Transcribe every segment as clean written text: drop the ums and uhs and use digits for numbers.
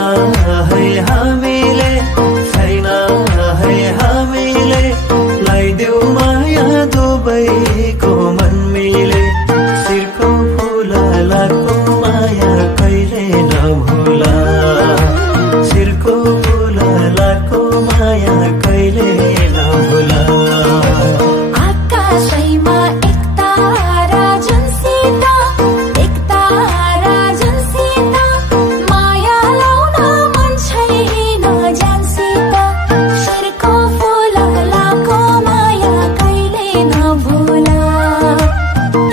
है हामीले, छैन है हामीले, लाइदेऊ माया दुबैको मन मिले। शिरको फुललाको माया कहिले नभुला, शिरको फुललाको माया कहिले नभुला। आकाशैमा एक तारा जुनसित, एक तारा जुनसित, माया लाउन मन छैन जानसित। शिरको फुललाको माया कहिले नभुला।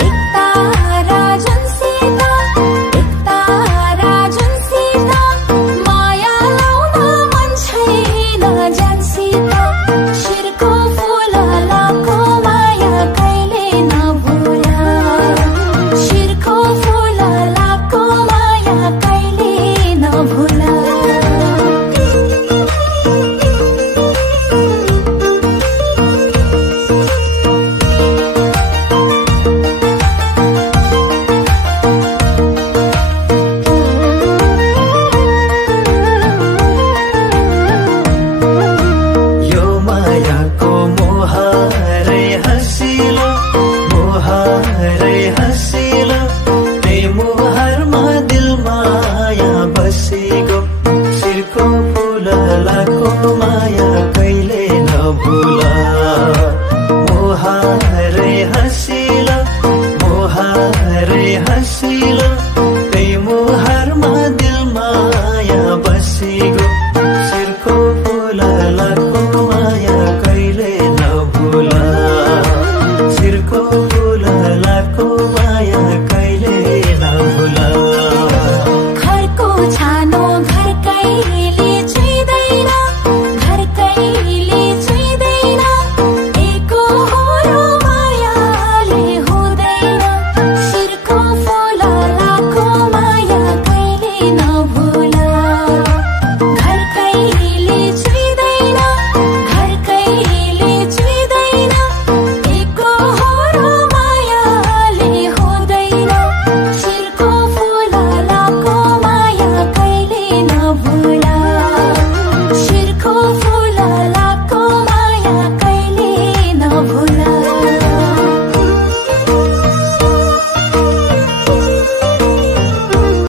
एक तारा जुनसित, एक तारा जुनसित, माया लाउन मन छैन जानसित। शिरको फुललाको माया कहिले नभुला, शिरको फुललाको माया कहिले नभुला। यो मायाको मोहरै हँसिलो, मोहरै हँसिलो, त्यही मोहरमा दिल माया बसेको। शिरको फुललाको माया